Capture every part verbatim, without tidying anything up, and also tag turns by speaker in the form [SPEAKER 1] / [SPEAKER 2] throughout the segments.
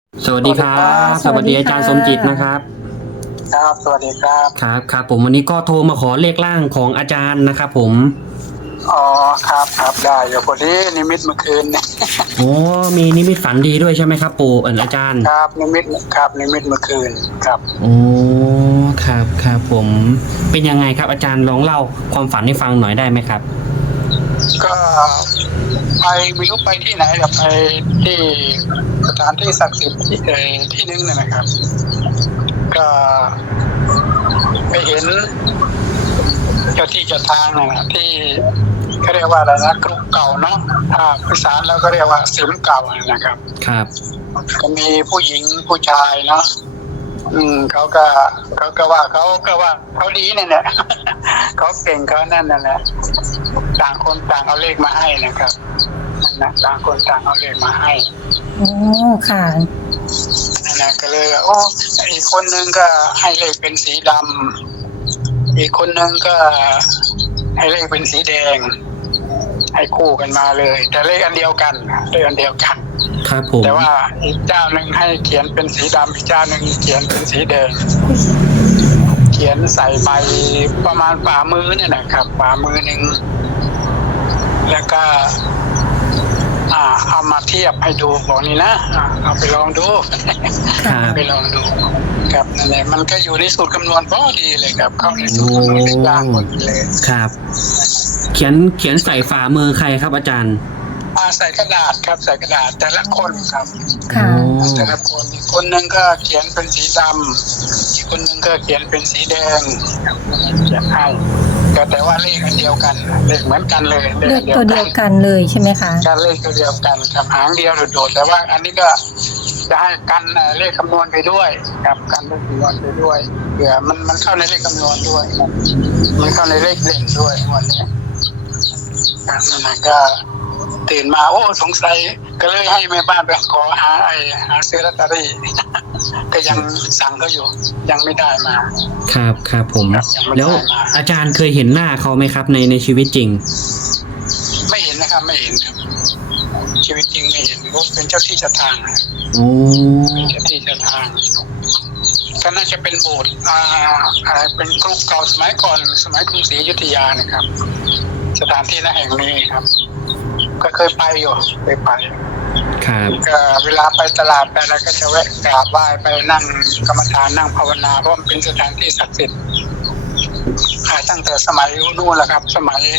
[SPEAKER 1] สวัสดีครับสวัสดีอาจารย์สมจิตนะครับ
[SPEAKER 2] ครับสวัสดีครับ
[SPEAKER 1] ครับครับผมวันนี้ก็โทรมาขอเลขล่างของอาจารย์นะครับผม
[SPEAKER 2] อ๋อครับครับได้อยู่พอดีนิมิตเมื่อคืนเนี่ย
[SPEAKER 1] โอ้มีนิมิตฝันดีด้วยใช่ไหมครับปู่เอออาจารย์
[SPEAKER 2] ครับนิมิตครับนิมิตเมื่อคืนครับ
[SPEAKER 1] โอ้ครับครับผมเป็นยังไงครับอาจารย์ลองเล่าความฝันให้ฟังหน่อยได้ไหมครับ
[SPEAKER 2] ก็ไปไม่รู้ไปที่ไหนกับไปที่สถานที่ศักดิ์สิทธิ์ที่เออที่นึงเนยนะครับก็ไปเห็นเจ้าที่เจ้าทางนะนะที่เขาเรียกว่าอะไรนะกรุเก่าเนาะถ้าภาษาแล้วก็เรียกว่าสิมเก่านะครับ
[SPEAKER 1] ครับ
[SPEAKER 2] ก็มีผู้หญิงผู้ชายเนาะอืมเขาก็เขาก็ว่าเขาก็ว่าเขาดีเนี่ยแหละเขาเก่งเขานั่นนั่นแหละต่างคนต่างเอาเลขมาให้นะครับนั่นนะต่างคนต่างเอาเลขมาให้
[SPEAKER 3] โอ้ค่ะ
[SPEAKER 2] นั่นนะก็เลยโอ้อีกคนนึงก็ให้เลขเป็นสีดำอีกคนนึงก็ให้เลขเป็นสีแดงให้คู่กันมาเลยแต่เลขอันเดียวกันเลขอันเดียวกัน
[SPEAKER 1] ครับผม
[SPEAKER 2] แต่ว่าอีกเจ้าหนึ่งให้เขียนเป็นสีดำอีกเจ้าหนึ่งเขียนเป็นสีแดงเขียนใส่ใบประมาณฝ่ามือเนี่ยนะครับฝ่ามือหนึ่งแล้วก็อ่าเอามาเทียบให้ดูบอกนี่นะเอาไปลองดูไปลองดูครับนั่นแหละมันก็อยู่ในสูตรคำนวณพอดีเลยครับเข้าในสูตรคำนวณเป็นกลางหมดเลย
[SPEAKER 1] ครับเขียนเขียนใส่ฝ่ามือใครครับอาจารย์
[SPEAKER 2] อาใส่กระดาษครับใส่กระดาษแต่ละคนครับ
[SPEAKER 3] ค่ะ
[SPEAKER 2] แต่ละคนอีกคนนึงก็เขียนเป็นสีดำอีกคนนึงก็เขียนเป็นสีแดงเขียนให้ก็แต่ว่าเลขอันเดียวกันเลขเหมือนกันเลย
[SPEAKER 3] เลขตัวเดียวกันเลยใช่ไหมคะ
[SPEAKER 2] การเลขตัวเดียวกันกับหางเดียวโดดๆแต่ว่าอันนี้ก็จะให้กันเลขคำนวณไปด้วยกับกันเลขคำนวณไปด้วยเผื่อมันมันเข้าในเลขคำนวณด้วยมันเข้าในเลขเด่นด้วยวันนี้นั่นนะก็ตื่นมาโอ้สงสัยก็เลยให้แม่บ้านไปขอหาไอ้หาซื้อลอตเตอรี่ก็ยังสั่งเขาอยู่ยังไม่ได้มา
[SPEAKER 1] ครับครับผมแล้วอาจารย์เคยเห็นหน้าเขาไหมครับในในชีวิตจริง
[SPEAKER 2] ไม่เห็นนะครับไม่เห็นครับชีวิตจริงไม่เห็นเขาเป็นเจ้าที่เจ้าทาง
[SPEAKER 1] โอ้
[SPEAKER 2] เป็นเจ้าที่เจ้าทางก็น่าจะเป็นโบสถ์อ่าอะไรเป็นกรุเก่าสมัยก่อนสมัยกรุงศรีอยุธยานะครับสถานที่นั้นแห่งนี้ครับก็เคยไปอยู่เคยไป
[SPEAKER 1] ครับ
[SPEAKER 2] ก็เวลาไปตลาดไปอะไรก็จะแวะกราบไหว้ไปนั่งกรรมฐานนั่งภาวนาเพราะมันเป็นสถานที่ศักดิ์สิทธิ์ตั้งแต่สมัยนู่นแหละครับสมัย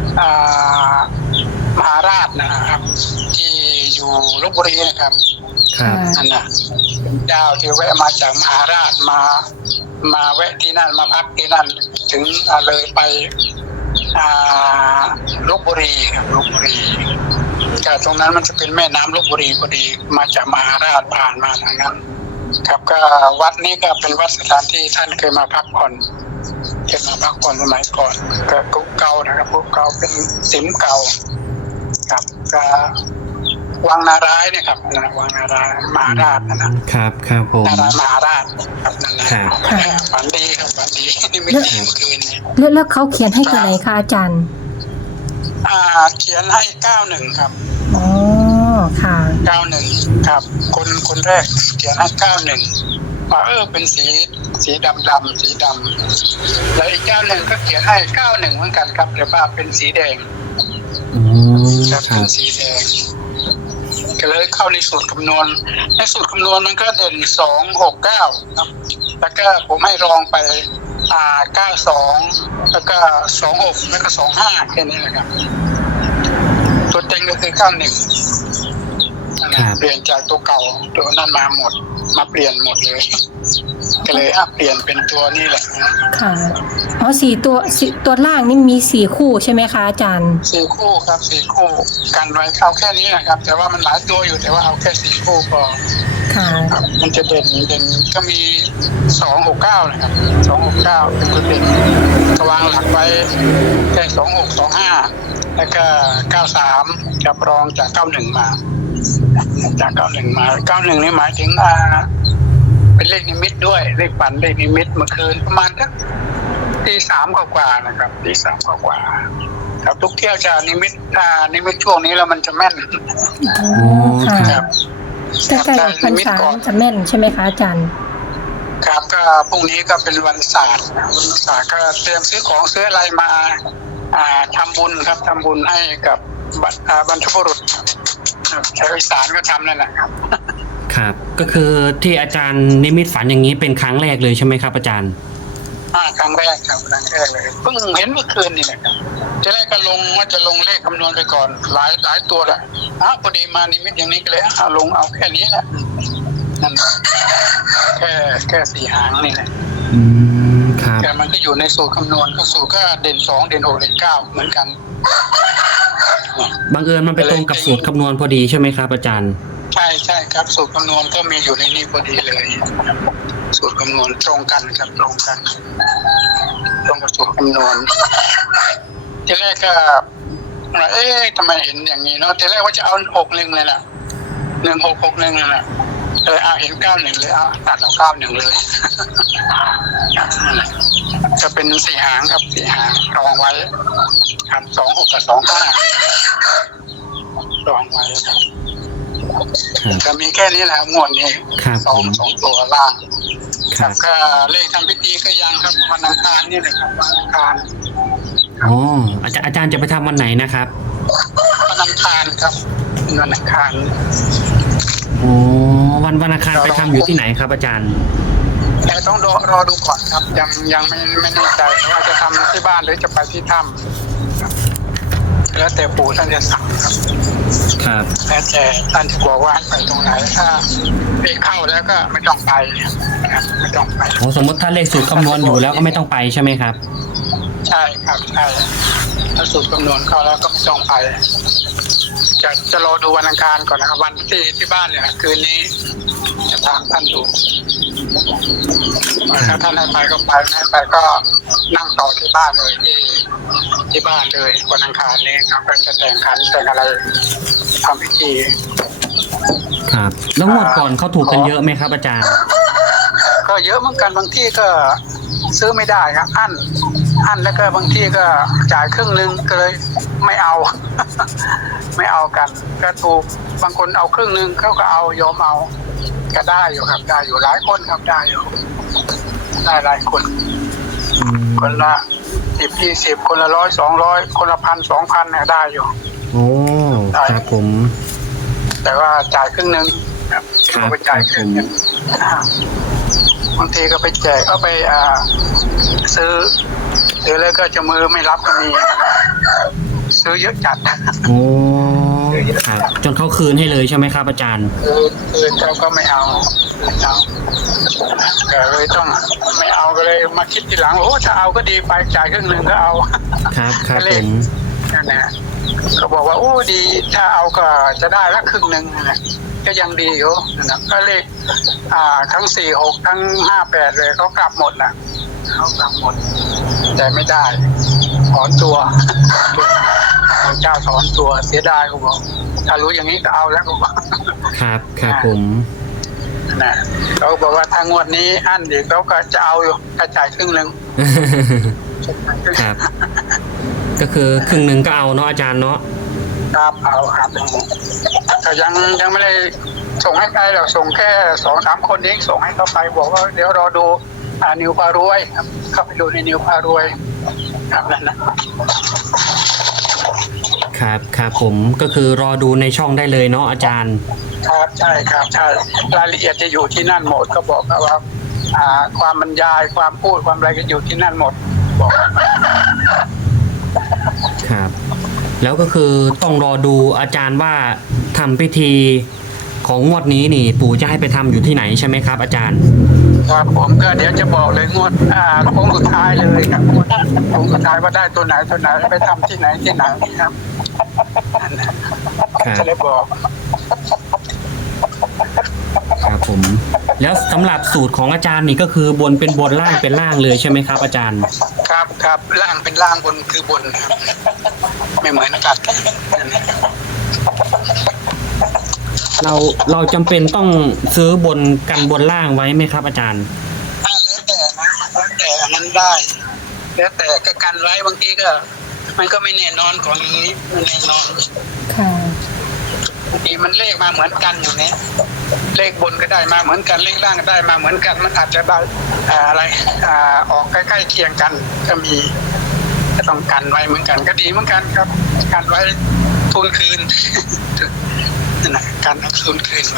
[SPEAKER 2] มหาราชนะครับที่อยู่ลพบุรีนะครับนั่นนะเป็นเจ้าที่แวะมาจากมหาราชมามาแวะที่นั่นมาพักที่นั่นถึงเลยไปลพบุรีครับลพบุรีก็ตรงนั้นมันจะเป็นแม่น้ำลพบุรีพอดีมาจากมหาราชผ่านมาทางนั้นครับก็วัดนี้ก็เป็นวัดสถานที่ท่านเคยมาพักผ่อนเคยมาพักผ่อนสมัยก่อนก็กุ๊กเก่านะครับกุ๊กเก่าเป็นสิมเก่าครับก็วังนารายเนี่ยครับนะวังนารายมหาราชนะครับ
[SPEAKER 1] ครับผม
[SPEAKER 2] นารายมหาราชครับนั่นแหละฝันดีครับฝันดีนี่ไม่ดีเมื่อคืนนี้
[SPEAKER 3] แล้วแล้วเขาเขียนให้ตัวไหนคะอาจารย์
[SPEAKER 2] อ่าเขียนให้เก้าหนึ่งครับ
[SPEAKER 3] อ๋อค่ะ
[SPEAKER 2] เก้าหนึ่งครับคนคนแรกเขียนให้เก้าหนึ่งว่าเออเป็นสีสีดำดำสีดำแล้วอีกเจ้าหนึ่งก็เขียนให้เก้าหนึ่งเหมือนกันครับแต่ว่าเป็นสีแดงครับเป็นสีแดงก็เลยเข้าในสูตรคำนวณในสูตรคำนวณมันก็เด่นสองหกเก้าครับแล้วก็ผมให้รองไปอ่าเก้าสองแล้วก็สองหกแล้วก็สองห้าแค่นี้แหละครับตัวเต็งก็คือเก้าหนึ่งเปลี่ยนจากตัวเก่าตัวนั้นมาหมดมาเปลี่ยนหมดเลยก็เลยอ่ะเปลี่ยนเป็นตัวนี้แหละ
[SPEAKER 3] ค่ะอ๋อสี่ตัวตัวล่างนี่มีสี่คู่ใช่ไหมคะอาจารย์
[SPEAKER 2] สี่คู่ครับสี่คู่กันไว้เข้าแค่นี้นะครับแต่ว่ามันหลายตัวอยู่แต่ว่าเอาแค่สี่คู่พอ
[SPEAKER 3] ค่ะ
[SPEAKER 2] มันจะเด่นเด่นก็มีสองหกเก้านะครับสองหกเก้าเป็นตัวเด่นก็วางหลักไว้แค่สองหกสองห้าแล้วก็เก้าสามกับรองจากเก้าหนึ่งมาจากเก้าหนึ่งมาเก้าหนึ่งนี่หมายถึงอ่าเป็นเลขนิมิตด้วยเลขฝันเลขนิมิตเมื่อคืนประมาณสักตีสามกว่าๆนะครับตีสามกว่าๆครับทุกเที่ยวจะนิมิตอ่านิมิตช่วงนี้แล้วมันจะแม่นครับ
[SPEAKER 3] ใกล้ๆออกพรรษาจะแม่นใช่ไหมคะอาจารย์
[SPEAKER 2] ครับก็พรุ่งนี้ก็เป็นวันศาสตร์นะวันศาสตร์ก็เตรียมซื้อของซื้ออะไรมาอ่าทำบุญครับทำบุญให้กับบรรอ่าบรรพบุรุษครับชาวอีสานก็ทำนั่นแหละครับ
[SPEAKER 1] ครับก็คือที่อาจารย์นิมิตฝันอย่างนี้เป็นครั้งแรกเลยใช่ไหมครับอาจารย์
[SPEAKER 2] อ่าครั้งแรกครับครั้งแรกเลยเพิ่งเห็นเมื่อคืนนี่แหละครับทีแรกก็ลงว่าจะลงเลขคำนวณไปก่อนหลายหลายตัวแหละอ้าวพอดีมานิมิตอย่างนี้ก็เลยเอาลงเอาแค่นี้แหละนั่นแค่แค่สี่หางนี่แหละ
[SPEAKER 1] อืมครับ
[SPEAKER 2] แต่มันก็อยู่ในสูตรคำนวณก็สูตรก็เด่นสองเด่นหกเด่นเก้าเหมือนกัน
[SPEAKER 1] บังเอิญมันไปตรงกับสูตรคำนวณพอดีใช่ไหมครับอาจารย์
[SPEAKER 2] ใช่ใช่ครับสูตรคำนวณก็มีอยู่ในนี้พอดีเลย สูตรคำนวณตรงกันครับตรงกัน ตรงกับสูตรคำนวณทีแรกก็เอ๊ะทำไมเห็นอย่างนี้เนาะทีแรกว่าจะเอาหกหนึ่งเลยนะหนึ่งหกหกหนึ่งเลยนะเออเอาเห็นเก้าหนึ่งเลยเอาตัดเอาเก้าหนึ่งเลย จะเป็นสี่หางครับสี่หางรองไว้ครับสองหกกับสองห้ารองไว้ครับ
[SPEAKER 1] ครับ
[SPEAKER 2] จะมีแค่นี้แหละงวดนี้
[SPEAKER 1] ครับ
[SPEAKER 2] สอ
[SPEAKER 1] ผ
[SPEAKER 2] ง
[SPEAKER 1] ม
[SPEAKER 2] สองตัวล่าง
[SPEAKER 1] ครับ
[SPEAKER 2] ก็เลขทำพิธีก็ยังครับวันอังคารนี่แหละครับวันอังคาร
[SPEAKER 1] อ๋ออาจารย์อาจารย์จะไปทำวันไหนนะครับ
[SPEAKER 2] วันอังคารครับเป็นวันอังคาร
[SPEAKER 1] อ๋อวันวันอังคารไปทำอยู่ที่ไหนครับอาจารย์
[SPEAKER 2] แต่ต้องรอรอดูก่อนครับ ยังยังไม่ไม่แน่ใจว่าจะทำที่บ้านหรือจะไปที่ถ้ำครับแล้วแต่ปู่ท่านจะสั่งครับ
[SPEAKER 1] ครับ
[SPEAKER 2] แล้วแต่ท่านจะบอกว่าให้ไปตรงไหนถ้าเลขเข้าแล้วก็ไม่ต้องไปครับไม่ต้องไป
[SPEAKER 1] โอ้สมมติถ้าเลขสูตรคำนวณอยู่แล้วก็ไม่ต้องไปใช่ไหมครับ
[SPEAKER 2] ใช่ครับใช่ถ้าสูตรคำนวณเข้าแล้วก็ไม่ต้องไป จะจะรอดูวันอังคารก่อนนะครับวันที่ที่บ้านเนี่ยคืนนี้จะถามท่านดูถ้าท่านให้ไปก็ไปไม่ให้ไปก็นั่งต่อที่บ้านเลยที่ที่บ้านเลยวันอังคารนี้ครับก็จะแต่งขันแต่งอะไรทำพิธี
[SPEAKER 1] ครับ แล้วงวดก่อนเขาถูกกันเยอะไหมครับอาจารย์
[SPEAKER 2] ก็เยอะเหมือนกันบางที่ก็ซื้อไม่ได้ครับอั้นอั้นแล้วก็บางที่ก็จ่ายครึ่งนึงก็เลยไม่เอา ไม่เอากัน ก็ถูกบางคนเอาครึ่งนึงเขาก็เอายอมเอาก็ได้อยู่ครับได้อยู่หลายคนครับได้อยู่ได้หลายคน
[SPEAKER 1] อืม
[SPEAKER 2] คนละสิบยี่สิบคนละร้อยสองร้อยคนละพันสองพันเนี่ยได้อยู่
[SPEAKER 1] โอ้ครับผม
[SPEAKER 2] แต่ว่าจ่ายครึ่งนึงครับ
[SPEAKER 1] ครับ
[SPEAKER 2] เอาไปจ่ายครึ่งนึงบางทีก็ไปแจกเอาไปอ่าซื้อหรือแล้วก็จะมือไม่รับก็มี ซื้อเยอะจัด
[SPEAKER 1] โอ้ครับจนเขาคืนให้เลยใช่ไหมครับอาจารย์
[SPEAKER 2] คือคือเขาก็ไม่เอาไม่เอาก็เลยต้องไม่เอาก็เลยมาคิดทีหลังโอ้ถ้าเอาก็ดีไปจ่ายครึ่งหนึ่งก็เอา
[SPEAKER 1] ครับครับ
[SPEAKER 2] ก็เล
[SPEAKER 1] ผ
[SPEAKER 2] ย
[SPEAKER 1] ม
[SPEAKER 2] นั่นนะก็บอกว่าโอ้ดีถ้าเอาก็จะได้ละครึ่งหนึ่งนะก็ยังดีอยู่นะก็เลขอ่าทั้งสี่หกทั้งห้าแปดเลยเขากลับหมดนะเขากลับหมด แต่ไม่ได้ถอนตัวพระเจ้าถอนตัวเสียดายเขาบอกถ้ารู้อย่างนี้ก็เอาแล้วเขาบอก
[SPEAKER 1] ครับครับผม
[SPEAKER 2] นะเขาบอกว่าถ้างวดนี้อันเดี๋ยวเขาก็จะเอาอยู่กระจายครึ่งหนึ่ง
[SPEAKER 1] ครับ ก็คือครึ่งหนึ่งก็เอาเนาะอาจารย์เนาะ
[SPEAKER 2] ครับเอาครับแต่ยังยังไม่ได้ส่งให้ใครหรอกส่งแค่สองสามคนเองส่งให้เขาไปบอกว่าเดี๋ยวรอดูอ่านิวพารวยครับเข้าไปดูในนิวพารวยครับนั่นนะครับ
[SPEAKER 1] ครับผมก็คือรอดูในช่องได้เลยเนาะอาจารย์
[SPEAKER 2] ครับใช่ครับใช่รายละเอียดจะอยู่ที่นั่นหมดก็บอกว่าอ่าความบรรยายความพูดความอะไรก็อยู่ที่นั่นหมดบอก
[SPEAKER 1] ครับ แล้วก็คือต้องรอดูอาจารย์ว่าทำพิธีของงวดนี้นี่ ปู่จะให้ไปทำอยู่ที่ไหนใช่ไหมครับ อาจารย์
[SPEAKER 2] ครับผมก็เดี๋ยวจะบอกเลยงวดอ่าโค้งสุดท้ายเลยครับโค้งสุดท้ายว่าได้ตัวไหนตัวไหนไปทำที่ไหนที่ไหนครับนั่นนะจะได้บอก
[SPEAKER 1] ครับผม แล้วสำหรับสูตรของอาจารย์นี่ก็คือบนเป็นบนล่างเป็นล่างเลยใช่ไหมครับ อาจารย์
[SPEAKER 2] ครับครับล่างเป็นล่างบนคือบนครับไม่เหมือนกันนั่นนะ
[SPEAKER 1] เราเราจำเป็นต้องซื้อบนกันบนล่างไว้ไหมครับ อาจารย์
[SPEAKER 2] อ่าแล้วแต่นะแล้วแต่อันนั้นได้ แล้วแต่ก็กันไว้บางทีก็ มันก็ไม่แน่นอนของอย่างนี้ไม่แน่นอน
[SPEAKER 3] ค่ะ
[SPEAKER 2] บางทีมันเลขมาเหมือนกันอยู่เนี้ยเลขบนก็ได้มาเหมือนกันเลขล่างก็ได้มาเหมือนกันมันอาจจะได้อ่าอะไรอ่าออกใกล้ๆเคียงกันก็มีก็ต้องกันไว้เหมือนกันก็ดีเหมือนกันครับกันไว้ทุนคืน นั่นแหละกันเอาทุนคืนไว้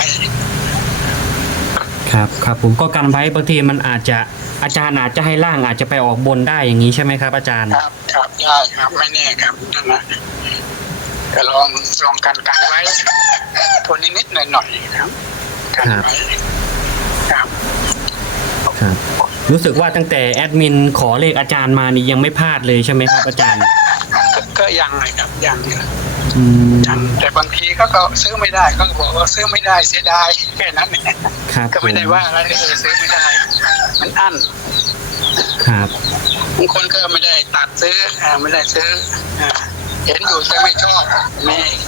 [SPEAKER 1] ครับครับผมก็กันไว้บางทีมันอาจจะอาจารย์อาจจะให้ล่างอาจจะไปออกบนได้อย่างนี้ใช่ไหมครับอาจารย์
[SPEAKER 2] ครับครับได้ครับไม่แน่ครับนั่นนะก็ลองลองกันกันไว้ทนนิดๆหน่อยๆครับกันไว้ครับ
[SPEAKER 1] ครับรู้สึกว่าตั้งแต่แอดมินขอเลขอาจารย์มานี่ยังไม่พลาดเลยใช่ไหมครับอาจารย์
[SPEAKER 2] ก็ก็ยังเลยครับยังเลย
[SPEAKER 1] อืม
[SPEAKER 2] ยังแต่บางทีก็ก็ซื้อไม่ได้ก็บอกว่าซื้อไม่ได้เสียดายแค่นั้นเอง
[SPEAKER 1] ครับ
[SPEAKER 2] ก็ไม่ได้ว่าอะไรเลยซื้อไม่ได้มันอั้น
[SPEAKER 1] ครับ
[SPEAKER 2] บางคนก็ไม่ได้ตัดซื้ออ่าไม่ได้ซื้ออ่าเห็นอยู่แต่ไม่ชอบมี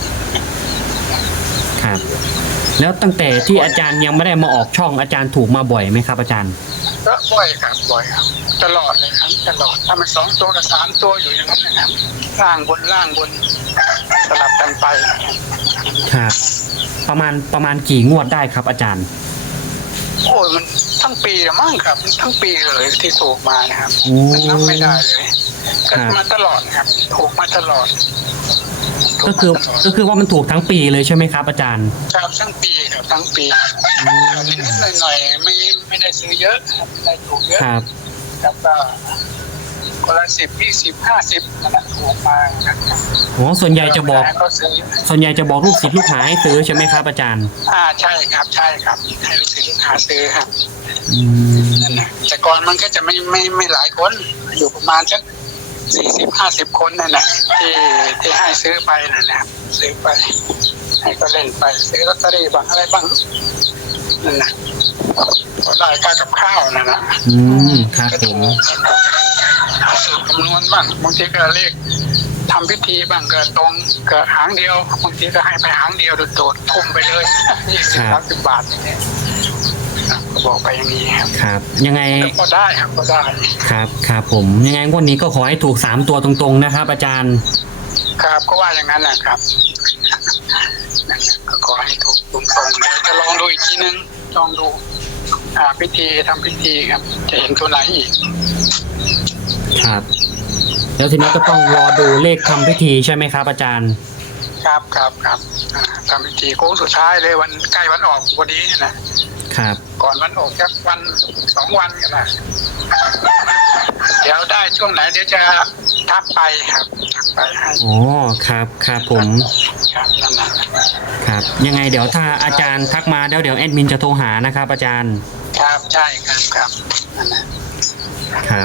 [SPEAKER 1] ครับ แล้วตั้งแต่ที่อาจารย์ยังไม่ได้มาออกช่องอาจารย์ถูกมาบ่อยไหมครับอาจารย์
[SPEAKER 2] ก็บ่อยครับบ่อยครับตลอดเลยครับตลอดถ้ามันสองตัวกับสามตัวอยู่อย่างนั้นนะครับล่างบนล่างบนสลับกันไป
[SPEAKER 1] ครับ ประมาณประมาณกี่งวดได้ครับอาจารย์
[SPEAKER 2] โอ้ยมันทั้งปีละมั้งครับทั้งปีเลยที่ถูกมานะครับ
[SPEAKER 1] โอ้
[SPEAKER 2] มันนับไม่ได้เลย
[SPEAKER 1] ครั
[SPEAKER 2] ก็
[SPEAKER 1] บ
[SPEAKER 2] มาตลอดนะครับถูกมาตลอดถู
[SPEAKER 1] ก็คือ
[SPEAKER 2] มาตลอด
[SPEAKER 1] ก็คือว่ามันถูกทั้งปีเลยใช่ไหมครับอาจารย์
[SPEAKER 2] ครับทั้งปีครับทั้งปีนิดๆหน่อยๆไม่ไม่ได้ซื้อเยอะครับไม่ได้ถูกเยอะ
[SPEAKER 1] ครับ
[SPEAKER 2] ครับก็คนละสิบยี่สิบห้าสิบนั่นแหละถูกมาครับ
[SPEAKER 1] อ๋อส่วนใหญ่จะบอก
[SPEAKER 2] ก็ซื้อ
[SPEAKER 1] ส่วนใหญ่จะบอกลูกศิษย์ลูกหาให้ซื้อใช่ไหมครับอาจารย์
[SPEAKER 2] อ่าใช่ครับใช่ครับให้ลูกศิษย์ลูกหาซื้อครับ
[SPEAKER 1] อืม
[SPEAKER 2] นั่นนะแต่ก่อนมันก็จะไม่ไม่ไม่หลายคนอยู่ประมาณสักสี่สิบห้าสิบคนนั่นแหละที่ที่ให้ซื้อไปนั่นแหละซื้อไป ให้ก็เล่นไปซื้อลอตเตอรี่บ้างอะไรบ้างนั่นนะก็ได้ค่ากับข้าวนั่นนะ
[SPEAKER 1] อืมครับ
[SPEAKER 2] ก็
[SPEAKER 1] ผ
[SPEAKER 2] ถู
[SPEAKER 1] ม
[SPEAKER 2] กสูตรคำนวณบ้างบางทีก็เลขทำพิธีบ้างก็ตรงก็หางเดียวบางทีก็ให้ไปหางเดียวโดดๆทุ่มไปเลยยี่สิบสามสิบบาทอย่างเงี้ยก็บอกไปอย่างนี้ครับ
[SPEAKER 1] ครับ ยังไง
[SPEAKER 2] ก็ได้ครับก็ได้
[SPEAKER 1] ครับครับผมยังไงงวดนี้ก็ขอให้ถูกสามตัวตรงๆนะครับอาจารย์
[SPEAKER 2] ครับก็ว่าอย่างนั้นแหละครับนั่นแหละก็ขอให้ถูกตรงๆเดี๋ยวจะลองดูอีกทีนึงลองดูอ่าพิธีทำพิธีครับ จะเห็นตัวไหนอีก
[SPEAKER 1] ครับ แล้วทีนี้ก็ต้องรอดูเลขทำพิธีใช่ไหมครับอาจารย์
[SPEAKER 2] ครับครับครับอ่าทำพิธีโค้งสุดท้ายเลยวันใกล้วันออกพอดีนะครับ ก่อนวันออกสักวันสองวันกันนะเดี๋ยวได้ช่วงไหนเดี๋ยวจะทักไปครับทักไปให้
[SPEAKER 1] อ๋อครับครับผม
[SPEAKER 2] ครับนั่นนะครับ
[SPEAKER 1] ยังไงเดี๋ยวถ้าอาจารย์ทักมาเดี๋ยวเดี๋ยวแอดมินจะโทรหานะครับอาจารย์
[SPEAKER 2] ครับใช่ครับครับนั่นนะครับ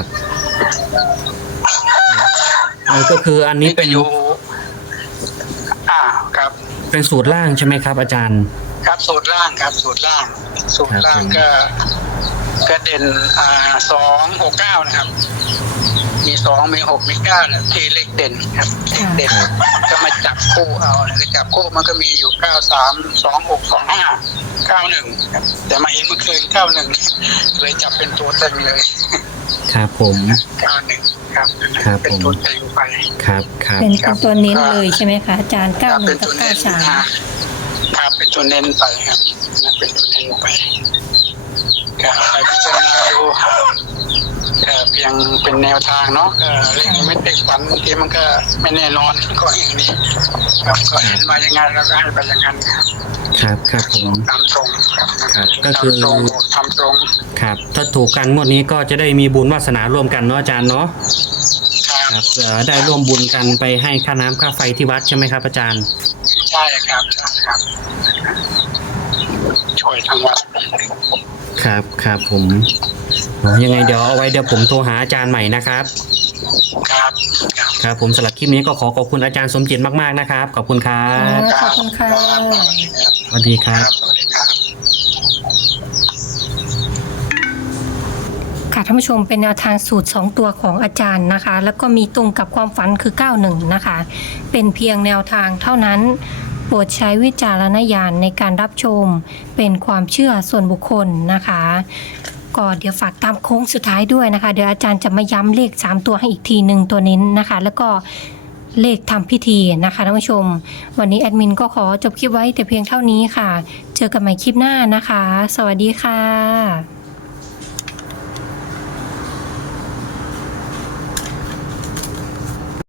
[SPEAKER 1] เออก็คืออันนี้เป็น
[SPEAKER 2] อยู่อ่าครับ
[SPEAKER 1] เป็นสูตรล่างใช่ไหมครับอาจารย์
[SPEAKER 2] ครับสูตรล่างครับสูตรล่าง สูตรล่างก็ก็เด่นอ่าสองหกเก้านะครับ มีสองมีหกมีเก้าเนี่ยที่เลขเด่นครับเลขเด่นก็มาจับคู่เอาเลยจับคู่มันก็มีอยู่เก้าสามสองหกสองห้าเก้าหนึ่งครับแต่มาเห็นเมื่อคืนเก้าหนึ่งเลยจับเป็นตัวเต็มเลย
[SPEAKER 1] ครับผม
[SPEAKER 2] เก้าหนึ่งครับ
[SPEAKER 1] ครับ
[SPEAKER 2] เป็น
[SPEAKER 1] ผม
[SPEAKER 2] ตัวเต็มไป
[SPEAKER 1] ครับครับ
[SPEAKER 3] เป็นเป็นตัวเน้นเลยใช่ไหมคะอาจารย์เก้า
[SPEAKER 2] ครับ
[SPEAKER 3] ห
[SPEAKER 2] เป็
[SPEAKER 3] นึ่
[SPEAKER 2] น
[SPEAKER 3] งกั
[SPEAKER 2] ตั
[SPEAKER 3] บ
[SPEAKER 2] ว
[SPEAKER 3] เก้า
[SPEAKER 2] เน้น
[SPEAKER 3] สาม
[SPEAKER 2] ครับเป็นตัวเน้นไปครับนะเป็นตัวเน้นไปครับไปพิจารณาดูก็เพียงเป็นแนวทางเนาะก็เรื่องนี้ไม่ติดฝันบางทีมันก็ไม่แน่นอนก็อย่างนี้ครับก็เห็นมายังไงเราก็ให้ไปอย่างนั้นครับ
[SPEAKER 1] ครับครับผม
[SPEAKER 2] ตามตรงครับ
[SPEAKER 1] ครับก็คือ
[SPEAKER 2] ตามตรงทำตรง
[SPEAKER 1] ครับถ้าถูกกันงวดนี้ก็จะได้มีบุญวาสนาร่วมกันเนาะอาจารย์เนาะ
[SPEAKER 2] ครับ
[SPEAKER 1] ครับเผื่อได้ร่วมบุญกันไปให้ค่าน้ำค่าไฟที่วัดใช่ไหมครับอาจารย์
[SPEAKER 2] ใช่ครับใช่ครับ ช่วยทางวัด
[SPEAKER 1] ครับครับผมอ๋อยังไงเดี๋ยวเอาไว้เดี๋ยวผมโทรหาอาจารย์ใหม่นะครับ
[SPEAKER 2] ครับครับ
[SPEAKER 1] ครับผมสำหรับคลิปนี้ก็ขอขอบคุณอาจารย์สมจิตมากๆนะครับขอบคุณครั
[SPEAKER 3] อ๋อบ ขอบคุณค่ะ
[SPEAKER 1] สวัสดีค
[SPEAKER 2] ค
[SPEAKER 1] รั
[SPEAKER 2] รับ บสวัสดีครับ
[SPEAKER 3] ค่ะท่านผู้ชมเป็นแนวทางสูตรสองตัวของอาจารย์นะคะ แล้วก็มีตรงกับความฝันคือเก้าหนึ่งนะคะ เป็นเพียงแนวทางเท่านั้น โปรดใช้วิจารณญาณในการรับชมเป็นความเชื่อส่วนบุคคลนะคะก็เดี๋ยวฝากตามโค้งสุดท้ายด้วยนะคะ เดี๋ยวอาจารย์จะมาย้ำเลขสามตัวให้อีกทีหนึ่งตัวเน้นนะคะ แล้วก็เลขทำพิธีนะคะท่านผู้ชม วันนี้แอดมินก็ขอจบคลิปไว้แต่เพียงเท่านี้ค่ะ เจอกันใหม่คลิปหน้านะคะ สวัสดีค่ะ